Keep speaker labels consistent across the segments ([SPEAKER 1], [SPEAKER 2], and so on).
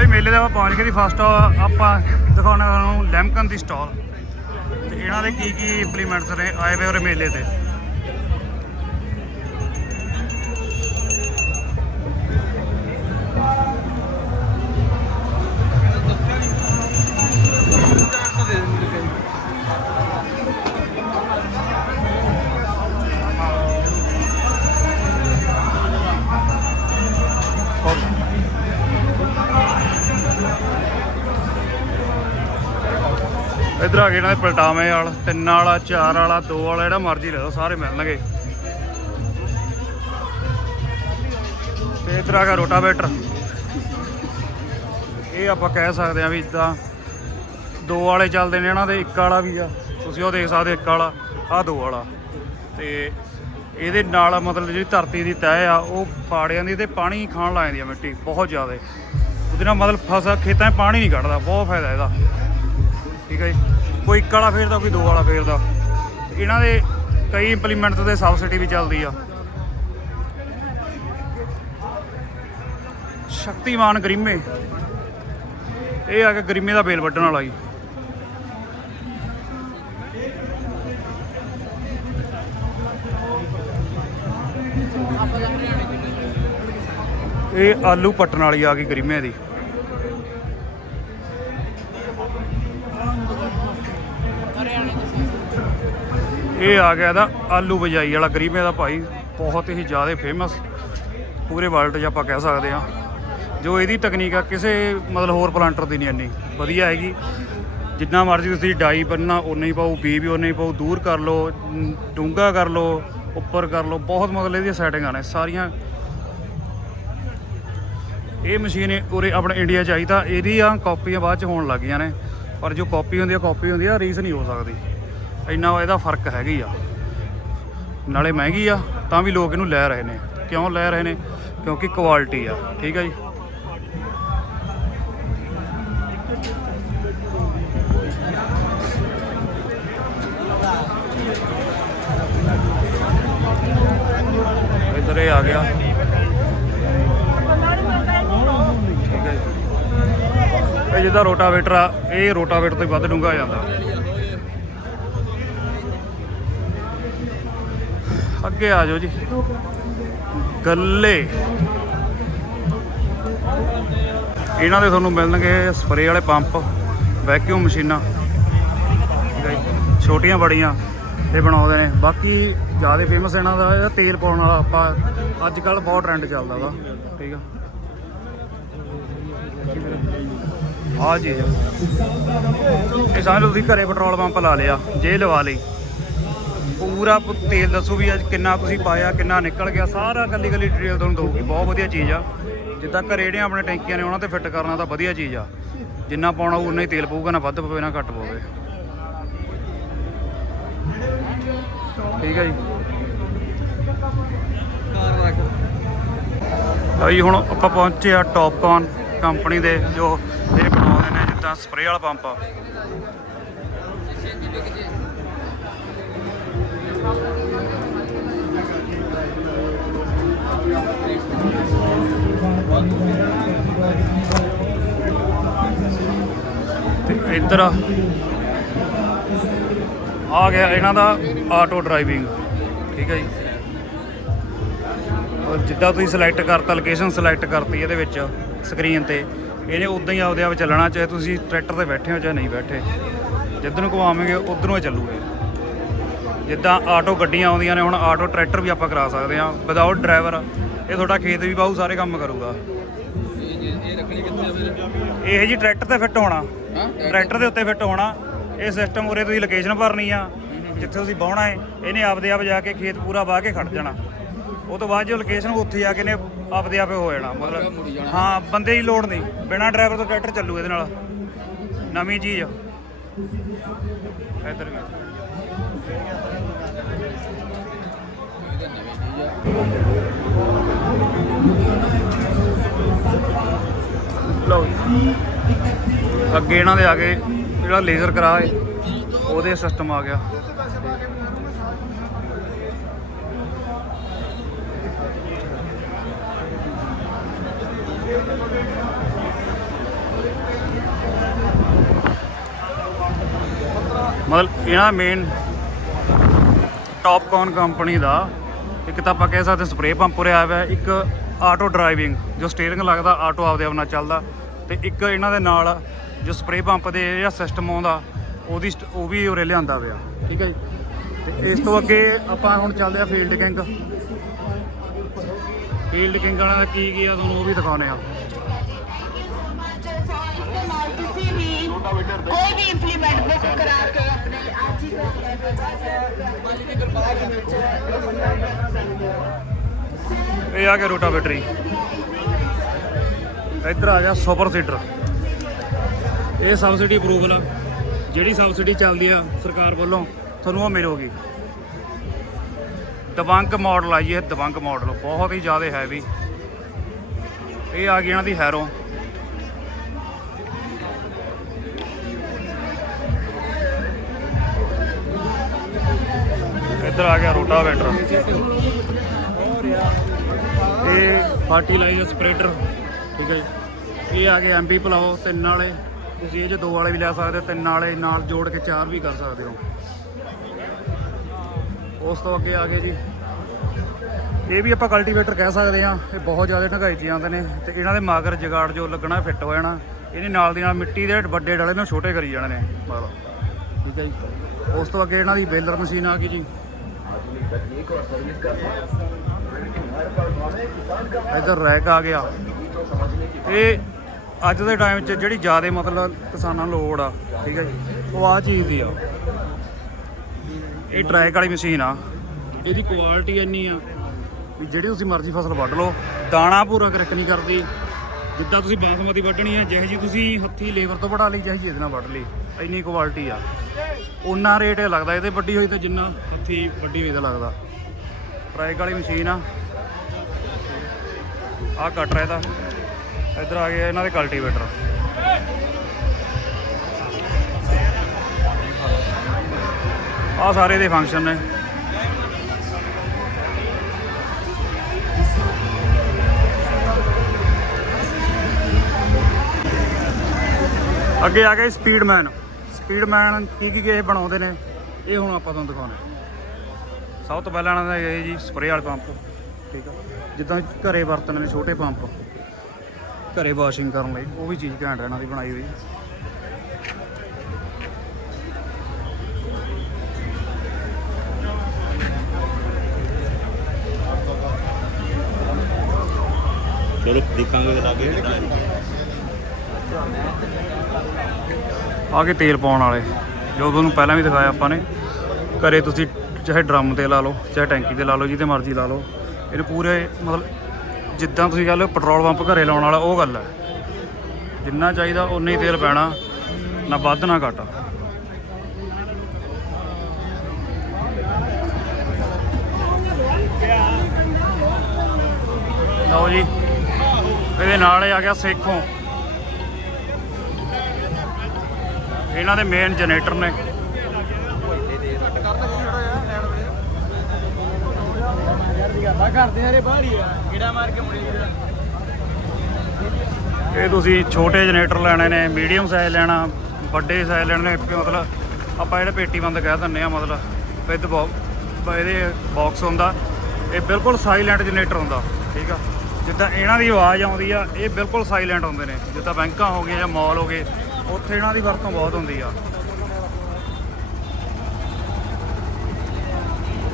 [SPEAKER 1] ਲਓ ਜੀ ਮੇਲੇ ਦਾ ਆਪਾਂ ਪਹੁੰਚ ਗਏ ਦੀ ਫਸਟ ਆਪਾਂ ਦਿਖਾਉਣਾ ਤੁਹਾਨੂੰ ਲੈਮਕਨ ਦੀ ਸਟਾਲ ਤੇ ਇਹਨਾਂ ਦੇ ਕੀ ਕੀ ਇੰਪਲੀਮੈਂਟਸ ਨੇ, ਆਏ ਹੋਏ ਉਰੇ ਮੇਲੇ ਤੇ। ਇਧਰ ਆ ਗਏ ਇਹਨਾਂ ਦੇ ਪਲਟਾਵੇਂ ਵਾਲ, ਤਿੰਨ ਵਾਲਾ, ਚਾਰ ਵਾਲਾ, ਦੋ ਵਾਲਾ, ਜਿਹੜਾ ਮਰਜ਼ੀ ਲੈ ਲਓ, ਸਾਰੇ ਮਿਲਣਗੇ। ਤੇ ਇਧਰ ਆ ਗਿਆ ਰੋਟਾਵੇਟਰ। ਇਹ ਆਪਾਂ ਕਹਿ ਸਕਦੇ ਆ ਵੀ ਇਦਾਂ ਦੋ ਵਾਲੇ ਚੱਲਦੇ ਨੇ ਇਹਨਾਂ ਦੇ, ਇੱਕ ਵਾਲਾ ਵੀ ਆ। ਤੁਸੀਂ ਉਹ ਦੇਖ ਸਕਦੇ ਇੱਕ ਵਾਲਾ, ਆ ਦੋ ਵਾਲਾ। ਤੇ ਇਹਦੇ ਨਾਲ ਮਤਲਬ ਜਿਹੜੀ ਧਰਤੀ ਦੀ ਤਹਿ ਆ, ਉਹ ਫਾੜ ਜਾਂਦੀ ਤੇ ਪਾਣੀ ਖਾਣ ਲੱਗ ਜਾਂਦੀ ਆ ਮਿੱਟੀ, ਬਹੁਤ ਜ਼ਿਆਦਾ। ਉਹਦੇ ਨਾਲ ਮਤਲਬ ਫਸਲ ਖੇਤਾਂ 'ਚ ਪਾਣੀ ਨਹੀਂ ਕੱਢਦਾ, ਬਹੁਤ ਫਾਇਦਾ ਇਹਦਾ। ਠੀਕ ਹੈ ਜੀ। ਕੋਈ ਇੱਕ ਵਾਲਾ ਫੇਰਦਾ, ਕੋਈ ਦੋ ਵਾਲਾ ਫੇਰਦਾ। ਇਹਨਾਂ ਦੇ ਕਈ ਇੰਪਲੀਮੈਂਟ ਤੇ ਸਬਸਿਡੀ ਵੀ ਚੱਲਦੀ ਆ। ਸ਼ਕਤੀਮਾਨ ਗਰੀਮੇ। ਇਹ ਆ ਕੇ ਗਰੀਮੇ ਦਾ ਬੇਲ ਵੱਢਣ ਵਾਲਾ ਜੀ। ਇਹ ਆਲੂ ਪੱਟਣ ਵਾਲੀ ਆ ਗਈ ਗਰੀਮੇ ਦੀ। ਇਹ ਆ ਗਿਆ ਇਹਦਾ ਆਲੂ ਬਜਾਈ ਵਾਲਾ ਗਰੀਬੇ ਦਾ ਭਾਈ, ਬਹੁਤ ਹੀ ਜ਼ਿਆਦਾ ਫੇਮਸ ਪੂਰੇ ਵਰਲਡ 'ਚ ਆਪਾਂ ਕਹਿ ਸਕਦੇ ਹਾਂ। ਜੋ ਇਹਦੀ ਤਕਨੀਕ ਆ, ਕਿਸੇ ਮਤਲਬ ਹੋਰ ਪਲਾਂਟਰ ਦੀ ਨਹੀਂ ਇੰਨੀ, ਵਧੀਆ ਹੈਗੀ। ਜਿੰਨਾ ਮਰਜ਼ੀ ਤੁਸੀਂ ਡਾਈ ਬੰਨਣਾ ਉਨਾ ਹੀ ਪਾਓ ਬੀ ਵੀ ਉਨਾ ਹੀ ਪਾਓ, ਦੂਰ ਕਰ ਲਓ ਡੂੰਗਾ ਕਰ ਲਓ, ਉੱਪਰ ਕਰ ਲਓ, ਬਹੁਤ ਮਤਲਬ ਇਹਦੀਆਂ ਸੈਟਿੰਗਾਂ ਨੇ, ਸਾਰੀਆਂ। ਇਹ ਮਸ਼ੀਨ ਉਰੇ ਆਪਣੇ ਇੰਡੀਆ 'ਚ ਆਈ ਤਾਂ ਇਹਦੀਆਂ ਕਾਪੀਆਂ ਬਾਅਦ 'ਚ ਹੋਣ ਲੱਗ ਗਈਆਂ ਨੇ, ਪਰ ਜੋ ਕਾਪੀ ਹੁੰਦੀ ਆ ਕਾਪੀ ਹੁੰਦੀ ਆ ਰੀਸ ਨਹੀਂ ਹੋ ਸਕਦੀ। ਇੰਨਾ ਇਹਦਾ ਫ਼ਰਕ ਹੈਗੀ ਆ। ਨਾਲੇ ਮਹਿੰਗੀ ਆ, ਤਾਂ ਵੀ ਲੋਕ ਇਹਨੂੰ ਲੈ ਰਹੇ ਨੇ। ਕਿਉਂ ਲੈ ਰਹੇ ਨੇ? ਕਿਉਂਕਿ ਕੁਆਲਿਟੀ ਆ, ਠੀਕ ਆ ਜੀ? ਇੱਧਰ ਇਹ ਆ ਗਿਆ। ਠੀਕ ਹੈ ਇਹ ਜਿਹਦਾ ਰੋਟਾਵੇਟਰ ਆ, ਇਹ ਰੋਟਾਵੇਟਰ ਤੋਂ ਹੀ ਵੱਧ ਡੂੰਘਾ ਜਾਂਦਾ। ਅੱਗੇ ਆ ਜਾਓ ਜੀ। ਗੱਲੇ। ਇਹਨਾਂ ਦੇ ਤੁਹਾਨੂੰ ਮਿਲਣਗੇ ਸਪਰੇ ਵਾਲੇ ਪੰਪ ਵੈਕਿਊਮ ਮਸ਼ੀਨਾਂ। ਠੀਕ ਹੈ ਜੀ। ਛੋਟੀਆਂ ਬੜੀਆਂ ਇਹ ਬਣਾਉਂਦੇ ਨੇ। ਬਾਕੀ ਜ਼ਿਆਦਾ ਫੇਮਸ ਇਹਨਾਂ ਦਾ ਇਹ ਤੇਲ ਪਾਉਣ ਵਾਲਾ ਆਪਾਂ ਅੱਜ ਕੱਲ ਬਹੁਤ ਟ੍ਰੈਂਡ ਚੱਲਦਾ ਵਾ। ਠੀਕ ਆ? ਆ ਜੀ। ਇਹ ਸਮਝ ਤੁਸੀਂ ਘਰੇ ਪੈਟਰੋਲ ਪੰਪ ਲਾ ਲਿਆ, ਜੇ ਲਵਾ ਲਈ। ਪੂਰਾ ਤੇਲ ਦੱਸੋ ਵੀ ਅੱਜ ਕਿੰਨਾ ਤੁਸੀਂ ਪਾਇਆ, ਕਿੰਨਾ ਨਿਕਲ ਗਿਆ, ਸਾਰਾ ਕੱਲੀ ਕੱਲੀ ਡਿਟੇਲ ਤੁਹਾਨੂੰ ਦਊਗੀ, ਬਹੁਤ ਵਧੀਆ ਚੀਜ਼ ਆ। ਜਿੱਦਾਂ ਘਰੇ ਜਿਹੜੀਆਂ ਆਪਣੇ ਟੈਂਕੀਆਂ ਨੇ, ਉਹਨਾਂ ਤੇ ਫਿੱਟ ਕਰਨਾ ਤਾਂ ਵਧੀਆ ਚੀਜ਼ ਆ। ਜਿੰਨਾ ਪਾਉਣਾ ਉਨਾ ਹੀ ਤੇਲ ਪਊਗਾ, ਨਾ ਵੱਧ ਪਵੇ, ਨਾ ਘੱਟ ਪਵੇ। ਠੀਕ ਹੈ ਜੀ। ਭਾਈ ਹੁਣ ਆਪਾਂ ਪਹੁੰਚੇ ਆ ਟੌਪਕੌਨ ਕੰਪਨੀ ਦੇ, ਜੋ ਇਹ ਬਣਾਉਂਦੇ ਨੇ, ਜਿੱਦਾਂ ਸਪਰੇਅ ਵਾਲਾ ਪੰਪ ਆ। ਤੇ ਇੱਧਰ ਆ। ਗਿਆ ਇਹਨਾਂ ਦਾ ਆਟੋ ਡਰਾਈਵਿੰਗ ਠੀਕ ਹੈ ਜੀ। ਔਰ ਜਿੱਦਾਂ ਤੁਸੀਂ ਸਿਲੈਕਟ ਕਰਤਾ ਲੋਕੇਸ਼ਨ ਸਿਲੈਕਟ ਕਰਤੀ ਇਹਦੇ ਵਿੱਚ ਸਕਰੀਨ ਤੇ, ਇਹਨੇ ਉਦਾਂ ਹੀ ਆਪਦੇ ਆਪ ਚੱਲਣਾ, ਚਾਹੇ ਤੁਸੀਂ ਟਰੈਕਟਰ ਤੇ ਬੈਠੇ ਹੋ ਚਾਹੇ ਨਹੀਂ ਬੈਠੇ। ਜਿੱਧਰ ਨੂੰ ਘੁਮਾਵਾਂਗੇ, ਉਧਰੋਂ ਹੀ ਚੱਲੂਗੇ। ਜਿੱਦਾਂ ਆਟੋ ਗੱਡੀਆਂ ਆਉਂਦੀਆਂ ਨੇ, ਹੁਣ ਆਟੋ ਟਰੈਕਟਰ ਵੀ ਆਪਾਂ ਕਰਾ ਸਕਦੇ ਹਾਂ। ਵਿਦਆਊਟ ਡਰਾਈਵਰ ਇਹ ਤੁਹਾਡਾ ਖੇਤ ਵੀ ਬਾਹੂ ਸਾਰੇ ਕੰਮ ਕਰੂਗਾ।
[SPEAKER 2] ਇਹ ਰੱਖਣੀ ਕਿੱਥੇ ਆ ਫਿਰ
[SPEAKER 1] ਇਹ ਜੀ ਟਰੈਕਟਰ ਤੇ ਫਿੱਟ ਹੋਣਾ।
[SPEAKER 2] ਹਾਂ
[SPEAKER 1] ਟਰੈਕਟਰ ਦੇ ਉੱਤੇ ਫਿੱਟ ਹੋਣਾ। ਇਹ ਸਿਸਟਮ ਉਰੇ ਤੁਸੀਂ ਲੋਕੇਸ਼ਨ ਭਰਨੀ ਆ ਜਿੱਥੇ ਤੁਸੀਂ ਬਾਹਣਾ ਹੈ ਇਹਨੇ ਆਪਦੇ ਆਪ ਜਾ ਕੇ ਖੇਤ ਪੂਰਾ ਵਾਹ ਕੇ ਖੜ ਜਾਣਾ। ਉਹ ਤੋਂ ਬਾਅਦ ਜੋ ਲੋਕੇਸ਼ਨ ਉੱਥੇ ਜਾ ਕੇ ਨੇ ਆਪਦੇ ਆਪੇ ਹੋ ਜਾਣਾ ਮਤਲਬ ਹਾਂ ਬੰਦੇ ਦੀ ਲੋੜ ਨਹੀਂ। ਬਿਨਾ ਡਰਾਈਵਰ ਤੋਂ ਟਰੈਕਟਰ ਚੱਲੂ ਇਹਦੇ ਨਾਲ। ਨਵੀਂ ਚੀਜ਼ ਆ। ਇੱਧਰ ਵੀ ਲਓ ਜੀ। ਅੱਗੇ ਇਹਨਾਂ ਦੇ ਆ ਕੇ ਜਿਹੜਾ ਲੇਜ਼ਰ ਕਰਾ ਹੈ ਉਹਦੇ ਸਿਸਟਮ ਆ ਗਿਆ। ਮਤਲਬ ਇਹਨਾਂ ਮੇਨ ਟੌਪ ਕੌਨ ਕੰਪਨੀ ਦਾ, ਇੱਕ ਤਾਂ ਆਪਾਂ ਕਹਿ ਸਕਦੇ ਸਪਰੇ ਪੰਪ ਉਰੇ ਆਇਆ ਹੋਇਆ, ਇੱਕ ਆਟੋ ਡਰਾਈਵਿੰਗ ਜੋ ਸਟੀਅਰਿੰਗ ਲੱਗਦਾ ਆਟੋ ਆਪਦੇ ਆਪ ਨਾਲ ਚੱਲਦਾ। ਤੇ ਇੱਕ ਇਹਨਾਂ ਦੇ ਨਾਲ ਜੋ ਸਪਰੇ ਪੰਪ ਦੇ ਜਿਹੜਾ ਸਿਸਟਮ ਆਉਂਦਾ ਉਹਦੀ ਉਹ ਵੀ ਉਰੇ ਲਿਆਂਦਾ ਪਿਆ। ਠੀਕ ਹੈ ਜੀ? ਤੇ ਇਸ ਤੋਂ ਅੱਗੇ ਆਪਾਂ ਹੁਣ ਚੱਲਦੇ ਆ ਫੀਲਡ ਕਿੰਗ ਫੀਲਡ ਕਿੰਗ ਵਾਲਾ ਕੀ ਕੀ ਆ ਤੁਹਾਨੂੰ ਉਹ ਵੀ ਦਿਖਾਉਣੇ ਆ
[SPEAKER 3] ਕੋਈ ਵੀ ਇੰਪਲੀਮੈਂਟ ਬੁੱਕ ਕਰਾ ਕੇ ਆਪਣੇ ਅੱਜ ਹੀ
[SPEAKER 1] ਇਹ ਆ ਗਿਆ ਰੋਟਾਵੇਟਰ। ਹੀ ਇੱਧਰ ਆ ਗਿਆ ਸੁਪਰ ਸੀਡਰ। ਇਹ ਸਬਸਿਡੀ ਅਪਰੂਵਲ ਆ। ਜਿਹੜੀ ਸਬਸਿਡੀ ਚੱਲਦੀ ਆ ਸਰਕਾਰ ਵੱਲੋਂ, ਤੁਹਾਨੂੰ ਉਹ ਮਿਲੂਗੀ। ਦਬੰਗ ਮਾਡਲ ਆ ਜੀ ਇਹ, ਦਬੰਗ ਮਾਡਲ ਬਹੁਤ ਹੀ ਜ਼ਿਆਦਾ ਹੈਵੀ ਇਹ ਆ ਗਈ ਇਹਨਾਂ ਦੀ ਹੈਰੋ ਇੱਧਰ ਆ ਗਿਆ ਰੋਟਾਵੇਟਰ ਇਹ ਫਰਟੀਲਾਈਜ਼ਰ ਸਪਰੇਡਰ ਠੀਕ ਹੈ ਜੀ। ਇਹ ਆ ਗਏ ਐਮਪੀ ਪਲਾਓ ਤਿੰਨ ਵਾਲੇ। ਤੁਸੀਂ ਇਹ 'ਚ ਦੋ ਵਾਲੇ ਵੀ ਲੈ ਸਕਦੇ ਹੋ, ਤਿੰਨ ਵਾਲੇ ਨਾਲ ਜੋੜ ਕੇ ਚਾਰ ਵੀ ਕਰ ਸਕਦੇ ਹੋ। ਉਸ ਤੋਂ ਅੱਗੇ ਆ ਗਏ ਜੀ। ਇਹ ਵੀ ਆਪਾਂ ਕਲਟੀਵੇਟਰ ਕਹਿ ਸਕਦੇ ਆ ਇਹ ਬਹੁਤ ਜ਼ਿਆਦਾ ਢੰਗਾਈ 'ਚ ਜਾਂਦੇ ਨੇ ਤੇ ਇਹਨਾਂ ਦੇ ਮਾਗਰ ਜਗਾੜ ਜੋ ਲੱਗਣਾ, ਫਿੱਟ ਹੋ ਜਾਣਾ। ਇਹਦੇ ਨਾਲ ਦੀ ਨਾਲ ਮਿੱਟੀ ਦੇ ਵੱਡੇ ਡਲੇ ਨੂੰ ਛੋਟੇ ਕਰੀ ਜਾਣੇ ਨੇ। ਮਤਲਬ ਠੀਕ ਹੈ ਜੀ। ਉਸ ਤੋਂ ਅੱਗੇ ਇਹਨਾਂ ਦੀ ਬੇਲਰ ਮਸ਼ੀਨ ਆ ਗਈ ਜੀ। ਇੱਧਰ ਰੈਕ ਆ ਗਿਆ। ਇਹ ਅੱਜ ਦੇ ਟਾਈਮ 'ਚ ਜਿਹੜੀ ਜ਼ਿਆਦਾ ਮਤਲਬ ਕਿਸਾਨਾਂ ਨੂੰ ਲੋੜ ਆ, ਠੀਕ ਹੈ ਜੀ, ਉਹ ਆ ਚੀਜ਼ ਦੀ ਆ। ਇਹ ਟਰੈਕ ਵਾਲੀ ਮਸ਼ੀਨ ਆ। ਇਹਦੀ ਕੁਆਲਿਟੀ ਇੰਨੀ ਆ ਵੀ ਜਿਹੜੀ ਤੁਸੀਂ ਮਰਜ਼ੀ ਫਸਲ ਵੱਢ ਲਓ, ਦਾਣਾ ਪੂਰਾ ਕਰਕ ਨਹੀਂ ਕਰਦੀ। ਜਿੱਦਾਂ ਤੁਸੀਂ ਬਾਸਮਤੀ ਵੱਢਣੀ ਹੈ ਜਿਹੇ ਜੀ ਤੁਸੀਂ ਹੱਥੀ ਲੇਬਰ ਤੋਂ ਵਢਾ ਲਈ, ਜਿਹੇ ਜੀ ਇਹਦੇ ਨਾਲ ਵੱਢ ਲਈ, ਇੰਨੀ ਕੁਆਲਿਟੀ ਆ। ਉਹਨਾਂ ਰੇਟ ਲੱਗਦਾ, ਇਹਦੇ ਵੱਡੀ ਹੋਈ ਤਾਂ ਜਿੰਨਾ ਹੱਥੀ ਵੱਡੀ ਹੋਈ ਤਾਂ ਲੱਗਦਾ। ਟਰੈਕ ਵਾਲੀ ਮਸ਼ੀਨ ਆ। ਆ ਕਟਰ ਇਹਦਾ। ਇੱਧਰ ਆ ਗਏ ਇਹਨਾਂ ਦੇ ਕਲਟੀਵੇਟਰ ਆ ਸਾਰੇ ਦੇ ਫੰਕਸ਼ਨ ਨੇ। ਅੱਗੇ ਆ ਗਏ ਸਪੀਡਮੈਨ। ਸਪੀਡਮੈਨ ਕੀ ਕੀ ਇਹ ਬਣਾਉਂਦੇ ਨੇ, ਇਹ ਹੁਣ ਆਪਾਂ ਤੁਹਾਨੂੰ ਦਿਖਾਉਣਾ। ਸਭ ਤੋਂ ਪਹਿਲਾਂ ਇਹਨਾਂ ਦਾ ਇਹ ਜੀ ਸਪਰੇਅ ਵਾਲਾ ਪੰਪ। ਠੀਕ ਆ। ਜਿੱਦਾਂ ਘਰੇ ਵਰਤਣ ਨੇ ਛੋਟੇ ਪੰਪ। ਘਰੇ ਵਾਸ਼ਿੰਗ ਕਰਨ ਲਈ ਉਹ ਵੀ ਚੀਜ਼ ਘੈਂਟ ਹੈ ਇਹਨਾਂ ਦੀ ਬਣਾਈ ਹੋਈ।
[SPEAKER 4] ਚਲੋ ਦੇਖਾਂਗੇ ਲਾਗੇ ਕਿੱਦਾਂ ਹੈ।
[SPEAKER 1] ਆ ਕੇ ਤੇਲ ਪਾਉਣ ਵਾਲੇ ਜੋ ਤੁਹਾਨੂੰ ਪਹਿਲਾਂ ਵੀ ਦਿਖਾਇਆ ਆਪਾਂ ਨੇ। ਘਰੇ ਤੁਸੀਂ ਚਾਹੇ ਡਰਮ ਤੇ ਲਾ ਲਓ ਚਾਹੇ ਟੈਂਕੀ ਤੇ ਲਾ ਲਓ ਜਿਹਦੇ ਮਰਜ਼ੀ ਲਾ ਲਓ। ਇਹਨੂੰ ਪੂਰੇ ਮਤਲਬ ਜਿੱਦਾਂ ਤੁਸੀਂ ਕਹ ਲਓ ਪੈਟਰੋਲ ਪੰਪ ਘਰੇ ਲਾਉਣ ਵਾਲਾ, ਉਹ ਗੱਲ ਹੈ। ਜਿੰਨਾ ਚਾਹੀਦਾ ਉਨਾ ਹੀ ਤੇਲ ਪੈਣਾ, ਨਾ ਵੱਧ ਨਾ ਘੱਟ। ਲਓ ਜੀ, ਇਹਦੇ ਨਾਲ ਹੀ ਆ ਗਿਆ ਸੇਖੋਂ। ਇਹਨਾਂ ਦੇ ਮੇਨ ਜਨਰੇਟਰ ਨੇ।
[SPEAKER 2] ਕਰਦੇ? ਯਾਰੇ ਬਾਹਰ ਹੀ ਆ। ਕੀੜਾ ਮਾਰ ਕੇ ਮੁੜੀ
[SPEAKER 1] ਇਹ ਤੁਸੀਂ ਛੋਟੇ ਜਨਰੇਟਰ ਲੈਣੇ ਨੇ, ਮੀਡੀਅਮ ਸਾਈਜ਼ ਲੈਣਾ, ਵੱਡੇ ਸਾਈਜ਼ ਲੈਣੇ ਨੇ ਮਤਲਬ ਆਪਾਂ ਜਿਹੜੇ ਪੇਟੀ ਬੰਦ ਕਹਿ ਦਿੰਦੇ ਆ, ਮਤਲਬ ਵਿਦ ਇਹਦੇ ਬਾਕਸ ਹੁੰਦਾ, ਇਹ ਬਿਲਕੁਲ ਸਾਇਲੈਂਟ ਜਨਰੇਟਰ ਹੁੰਦਾ, ਠੀਕ ਆ? ਜਿੱਦਾਂ ਇਹਨਾਂ ਦੀ ਆਵਾਜ਼ ਆਉਂਦੀ ਆ, ਇਹ ਬਿਲਕੁਲ ਸਾਇਲੈਂਟ ਹੁੰਦੇ ਨੇ। ਜਿੱਦਾਂ ਬੈਂਕਾਂ ਹੋ ਗਈਆਂ ਜਾਂ ਮਾਲ ਹੋ ਗਏ, ਉੱਥੇ ਇਹਨਾਂ ਦੀ ਵਰਤੋਂ ਬਹੁਤ ਹੁੰਦੀ ਆ।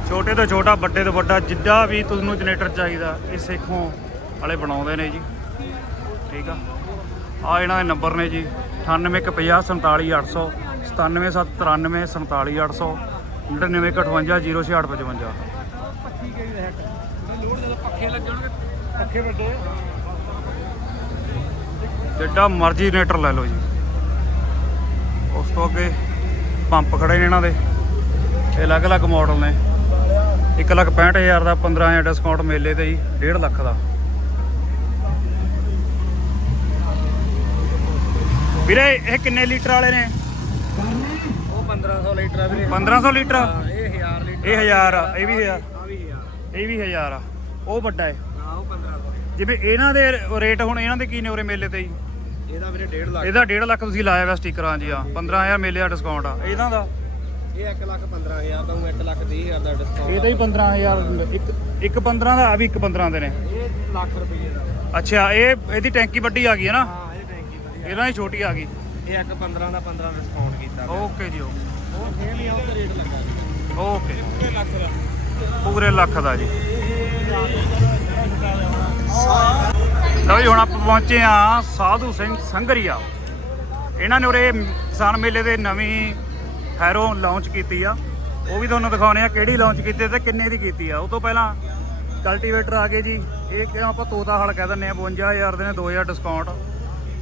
[SPEAKER 1] ਛੋਟੇ ਤੋਂ ਛੋਟਾ, ਵੱਡੇ ਤੋਂ ਵੱਡਾ, ਜਿੱਡਾ ਵੀ ਤੁਹਾਨੂੰ ਜਨਰੇਟਰ ਚਾਹੀਦਾ, ਇਹ ਸੇਖੋਂ ਵਾਲੇ ਬਣਾਉਂਦੇ ਨੇ ਜੀ। ਠੀਕ ਆ? ਆ ਇਹਨਾਂ ਦੇ ਨੰਬਰ ਨੇ ਜੀ 9815047800 97793 9958
[SPEAKER 2] ਲੋਡ ਜਦੋਂ ਪੱਖੇ ਲੱਗੇ ਹੋਣਗੇ ਪੱਖੇ ਵੱਡੇ
[SPEAKER 1] ਜਿੱਡਾ ਮਰਜ਼ੀ ਜਨਰੇਟਰ ਲੈ ਲਓ ਜੀ। ਉਸ ਤੋਂ ਅੱਗੇ ਪੰਪ ਖੜੇ ਨੇ ਇਹਨਾਂ ਦੇ। ਇਹ ਅਲੱਗ-ਅਲੱਗ ਮਾਡਲ ਨੇ। 165000 ਦਾ 15000 ਡਿਸਕਾਊਂਟ ਮੇਲੇ ਤੇ ਜੀ 1.5 ਲੱਖ ਦਾ। ਵੀਰੇ ਇਹ ਕਿੰਨੇ ਲੀਟਰ ਵਾਲੇ ਨੇ?
[SPEAKER 2] ਉਹ 1500 ਲੀਟਰ ਆ ਵੀਰੇ।
[SPEAKER 1] 1500 ਲੀਟਰ?
[SPEAKER 2] ਇਹ 1000 ਲੀਟਰ।
[SPEAKER 1] ਇਹ 1000 ਆ ਇਹ ਵੀ 1000
[SPEAKER 2] ਆ ਵੀ 1000
[SPEAKER 1] ਇਹ ਵੀ 1000 ਆ। ਉਹ ਵੱਡਾ ਹੈ।
[SPEAKER 2] ਆ ਉਹ 1500
[SPEAKER 1] ਜਿਵੇਂ ਇਹਨਾਂ ਦੇ ਰੇਟ ਹੁਣ ਇਹਨਾਂ ਦੇ ਕੀ ਨੇ ਉਰੇ ਮੇਲੇ ਤੇ ਜੀ?
[SPEAKER 2] ਇਹਦਾ ਵੀਰੇ 1.5 ਲੱਖ।
[SPEAKER 1] ਇਹਦਾ 1.5 ਲੱਖ ਤੁਸੀਂ ਲਾਇਆ ਵਾ ਸਟicker ਹਾਂ ਜੀ ਆ 15000 ਮੇਲੇ ਦਾ ਡਿਸਕਾਊਂਟ ਆ। ਇਹਨਾਂ ਦਾ?
[SPEAKER 2] ਇਹ 1 ਲੱਖ 15000 ਦਾ ਉਹ 1 ਲੱਖ 30000 ਦਾ ਡਿਸਕਾਊਂਟ
[SPEAKER 1] ਇਹਦਾ ਹੀ 15000 ਇੱਕ ਇੱਕ 15 ਦਾ ਆ ਵੀ ਇੱਕ 15 ਦੇ ਨੇ।
[SPEAKER 2] ਇਹ ਲੱਖ ਰੁਪਏ ਦਾ।
[SPEAKER 1] ਅੱਛਾ ਇਹ ਇਹਦੀ ਟੈਂਕੀ ਵੱਡੀ ਆ ਗਈ ਹੈ ਨਾ?
[SPEAKER 2] ਹਾਂ ਇਹ ਟੈਂਕੀ ਵਧੀਆ
[SPEAKER 1] ਇਹਨਾਂ ਦੀ ਛੋਟੀ ਆ ਗਈ।
[SPEAKER 2] ਇਹ 1 15 ਦਾ 15 ਡਿਸਕਾਊਂਟ ਕੀਤਾ
[SPEAKER 1] ਓਕੇ ਜੀ ਓਕੇ।
[SPEAKER 2] ਉਹ ਸੇਮ ਹੀ ਆ ਉਹਦਾ ਰੇਟ ਲੱਗਾ ਜੀ।
[SPEAKER 1] ਓਕੇ।
[SPEAKER 2] ਇਹ ਲੱਖ ਦਾ।
[SPEAKER 1] ਪੂਰੇ ਲੱਖ ਦਾ ਜੀ। ਲਓ ਜੀ ਹੁਣ ਆਪਾਂ ਪਹੁੰਚੇ ਆ ਸਾਧੂ ਸਿੰਘ ਸੰਗਰੀਆ। ਇਹਨਾਂ ਨੇ ਉਰੇ ਕਿਸਾਨ ਮੇਲੇ ਦੇ ਨਵੀਂ ਹੈਰੋ ਲਾਂਚ ਕੀਤੀ ਆ। ਉਹ ਵੀ ਤੁਹਾਨੂੰ ਦਿਖਾਉਣੇ ਆ ਕਿਹੜੀ ਲਾਂਚ ਕੀਤੀ ਤੇ ਕਿੰਨੇ ਦੀ ਕੀਤੀ ਆ। ਉਹ ਤੋਂ ਪਹਿਲਾਂ ਕਲਟੀਵੇਟਰ ਆ ਗਏ ਜੀ। ਇਹ ਕਿਉਂ ਆਪਾਂ ਤੋਤਾ ਹਲ ਕਹਿ ਦਿੰਦੇ ਆ 52000 ਦੇ ਨੇ 2000 ਡਿਸਕਾਊਂਟ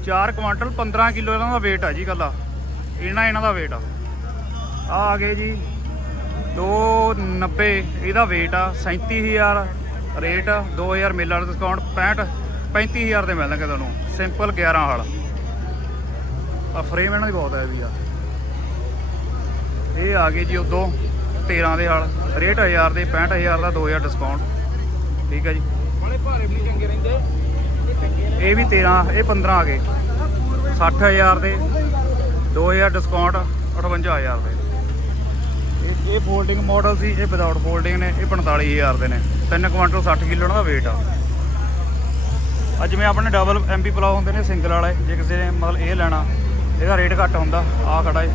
[SPEAKER 1] 4 ਕੁਆਂਟਲ 15 ਕਿਲੋ ਇਹਨਾਂ ਦਾ weight ਆ ਜੀ ਕੱਲਾ ਇਹਨਾਂ ਇਹਨਾਂ ਦਾ weight ਆ। ਆ ਆ ਗਏ ਜੀ 290 ਇਹਦਾ weight ਆ 37000 ਰੇਟ 2000 ਮੇਲਾ ਦਾ ਡਿਸਕਾਊਂਟ 65 35000 ਦੇ ਮਿਲਣਗੇ ਤੁਹਾਨੂੰ। ਸਿੰਪਲ 11 ਹਲ। ਆ ਫਰੇਮ ਇਹਨਾਂ ਦੀ ਬਹੁਤ ਹੈ ਵੀ ਆ। ਇਹ ਆ ਗਏ ਜੀ ਉਦੋਂ 13 ਦੇ ਹਲ, ਰੇਟ 1000 ਦੇ 65000 ਦਾ 2000 ਡਿਸਕਾਊਂਟ ਠੀਕ ਹੈ ਜੀ।
[SPEAKER 2] ਬੜੇ ਭਾਰੇ ਵੀ ਚੰਗੇ ਰਹਿੰਦੇ ਇਹ
[SPEAKER 1] ਵੀ 13 ਇਹ 15 ਆ ਗਏ। 60000 ਦੇ 2000 ਡਿਸਕਾਊਂਟ 58000 ਦੇ। ਇਹ ਫੋਲਡਿੰਗ ਮਾਡਲ ਸੀ, ਇਹ ਵਿਦਆਊਟ ਫੋਲਡਿੰਗ ਨੇ, ਇਹ 45000 ਦੇ ਨੇ। 3 ਕੁਇੰਟਲ 60 ਕਿਲੋ ਦਾ weight ਆ। ਅੱਜ ਮੈਂ ਆਪਣੇ ਡਬਲ ਐਮਪੀ ਪਲਾਉ ਹੁੰਦੇ ਨੇ ਸਿੰਗਲ ਵਾਲੇ। ਜੇ ਕਿਸੇ ਨੇ ਮਤਲਬ ਇਹ ਲੈਣਾ, ਇਹਦਾ ਰੇਟ ਘੱਟ ਹੁੰਦਾ ਆ ਖੜਾ ਏ।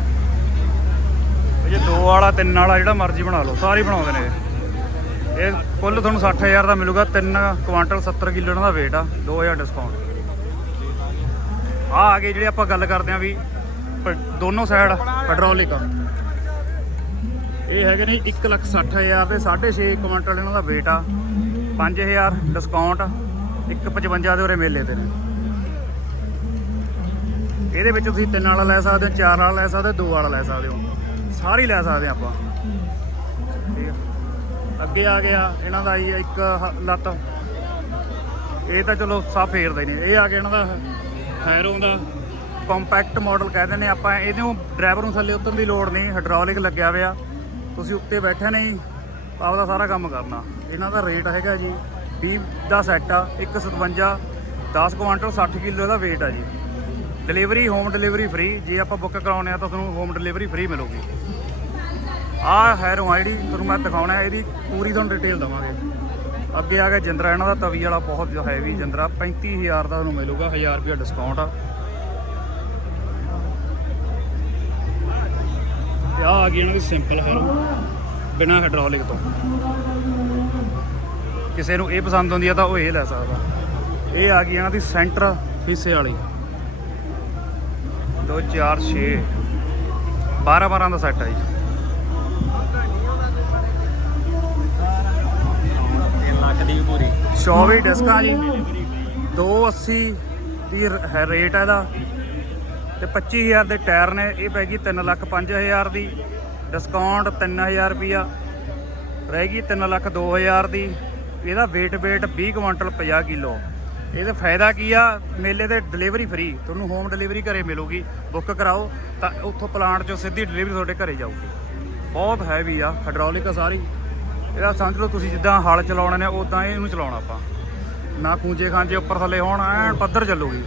[SPEAKER 1] ਇਹ ਜੇ ਦੋ ਵਾਲਾ, ਤਿੰਨ ਵਾਲਾ ਜਿਹੜਾ ਮਰਜ਼ੀ ਬਣਾ ਲਓ, ਸਾਰੇ ਬਣਾਉਂਦੇ ਨੇ ਇਹ। ਇਹ ਕੁੱਲ ਤੁਹਾਨੂੰ 60000 ਦਾ ਮਿਲੂਗਾ, ਤਿੰਨ ਕੁਆਂਟਲ 70 ਕਿਲੋ ਇਹਨਾਂ ਦਾ weight ਆ 2000 ਡਿਸਕਾਊਂਟ ਆ ਆ ਗਏ ਜਿਹੜੇ ਆਪਾਂ ਗੱਲ ਕਰਦੇ ਆ ਵੀ ਪ- ਦੋਨੋਂ ਸਾਈਡ ਪੈਟਰੋਲਿਕ ਇਹ ਹੈਗੇ ਨੇ 160000 ਦੇ 6.5 ਕੁਆਂਟਲ ਇਹਨਾਂ ਦਾ weight ਆ 5000 ਡਿਸਕਾਊਂਟ 155 ਦੇ ਉਰੇ ਮੇਲੇ ਤੇ ਨੇ। ਇਹਦੇ ਵਿੱਚ ਤੁਸੀਂ ਤਿੰਨ ਵਾਲਾ ਲੈ ਸਕਦੇ ਹੋ, ਚਾਰ ਵਾਲਾ ਲੈ ਸਕਦੇ ਹੋ, ਦੋ ਵਾਲਾ ਲੈ ਸਕਦੇ ਹੋ। ਸਾਰੀ ਲੈ ਸਕਦੇ ਹਾਂ ਆਪਾਂ। ਠੀਕ ਹੈ ਅੱਗੇ ਆ ਗਿਆ, ਇਹਨਾਂ ਦਾ ਹੀ ਇੱਕ ਹ- ਲੱਤ। ਇਹ ਤਾਂ ਚਲੋ ਸਭ ਫੇਰਦੇ ਨੇ। ਇਹ ਆ ਗਿਆ ਇਹਨਾਂ ਦਾ ਹੈਰੋ ਦਾ ਕੰਪੈਕਟ ਮਾਡਲ ਦਿੰਦੇ ਹਾਂ ਆਪਾਂ। ਇਹਨੂੰ ਡਰਾਈਵਰ ਨੂੰ ਥੱਲੇ ਉਤਰਨ ਦੀ ਲੋੜ ਨਹੀਂ। ਹਾਈਡ੍ਰੋਲਿਕ ਲੱਗਿਆ ਹੋਇਆ। ਤੁਸੀਂ ਉੱਤੇ ਬੈਠੇ ਨਹੀਂ ਆਪਦਾ ਸਾਰਾ ਕੰਮ ਕਰਨਾ। ਇਹਨਾਂ ਦਾ ਰੇਟ ਹੈਗਾ ਜੀ 20 ਦਾ ਸੈੱਟ ਆ। 157 10 ਕੁਆਂਟਲ 60 ਕਿਲੋ ਦਾ weight ਆ ਜੀ। ਡਿਲੀਵਰੀ ਹੋਮ ਡਿਲੀਵਰੀ ਫ੍ਰੀ ਜੇ ਆਪਾਂ ਬੁੱਕ ਕਰਾਉਨੇ ਆ ਤਾਂ ਤੁਹਾਨੂੰ ਹੋਮ ਡਿਲੀਵਰੀ ਫ੍ਰੀ ਮਿਲੂਗੀ। ਆ ਹੈਰੋ ਆ ਜਿਹੜੀ ਤੁਹਾਨੂੰ ਮੈਂ ਦਿਖਾਉਣਾ ਹੈ, ਇਹਦੀ ਪੂਰੀ ਤੁਹਾਨੂੰ ਡਿਟੇਲ ਦਵਾਂਗੇ। ਅੱਗੇ ਆ ਗਿਆ ਜਿੰਦਰਾ, ਇਹਨਾਂ ਦਾ ਤਵੀ ਵਾਲਾ ਬਹੁਤ ਹੈਵੀ ਜਿੰਦਰਾ। 35000 ਦਾ ਤੁਹਾਨੂੰ ਮਿਲੂਗਾ 1000 ਰੁਪਏ ਡਿਸਕਾਊਂਟ ਆ। ਆ ਆ ਗਈ ਇਹਨਾਂ ਦੀ ਸਿੰਪਲ ਹੈਰੋ ਬਿਨਾ ਹਾਈਡ੍ਰੋਲਿਕ ਤੋਂ। ਕਿਸੇ ਨੂੰ ਇਹ ਪਸੰਦ ਆਉਂਦੀ ਆ ਤਾਂ ਉਹ ਇਹ ਲੈ ਸਕਦਾ। ਇਹ ਆ ਗਈ ਇਹਨਾਂ ਦੀ ਸੈਂਟਰ ਹਿੱਸੇ ਵਾਲੀ। 2 4 6 12 12 ਦਾ ਸੈੱਟ ਆ ਜੀ।
[SPEAKER 2] 3 ਲੱਖ ਦੀ ਪੂਰੀ।
[SPEAKER 1] 24 ਡਿਸਕਾਂ ਜੀ। 280 ਦੀ ਰ- ਹੈ ਰੇਟ ਹੈ ਇਹਦਾ। ਤੇ 25000 ਦੇ ਟਾਇਰ ਨੇ ਇਹ ਪੈ ਗਈ 3 ਲੱਖ 5000 ਦੀ। ਡਿਸਕਾਊਂਟ 3000 ਰੁਪਿਆ ਰਹਿ ਗਈ 3 ਲੱਖ 2000 ਦੀ। ਇਹਦਾ weight weight 20 ਕੁਇੰਟਲ 50 ਕਿਲੋ। ਇਹਦਾ ਫਾਇਦਾ ਕੀ ਆ? ਮੇਲੇ ਤੇ ਡਿਲੀਵਰੀ ਫ੍ਰੀ ਤੁਹਾਨੂੰ ਹੋਮ ਡਿਲੀਵਰੀ ਘਰੇ ਮਿਲੂਗੀ। ਬੁੱਕ ਕਰਾਓ, ਤਾਂ ਉੱਥੋਂ ਪਲਾਂਟ ਚੋਂ ਸਿੱਧੀ ਡਿਲੀਵਰੀ ਤੁਹਾਡੇ ਘਰੇ ਜਾਊਗੀ। ਬਹੁਤ ਹੈਵੀ ਆ ਹਾਈਡ੍ਰੋਲਿਕ ਆ ਸਾਰੀ। ਇਹਦਾ ਸਮਝ ਲਓ ਤੁਸੀਂ ਜਿੱਦਾਂ ਹਲ ਚਲਾਉਣੇ ਨੇ ਉਦਾਂ ਇਹਨੂੰ ਚਲਾਉਣਾ ਆਪਾਂ। ਨਾ ਕੂੰਜੇ ਖਾਂਜੇ ਉੱਪਰ ਥੱਲੇ ਹੋਣ, ਐਨ ਪੱਧਰ ਚੱਲੂਗੀ।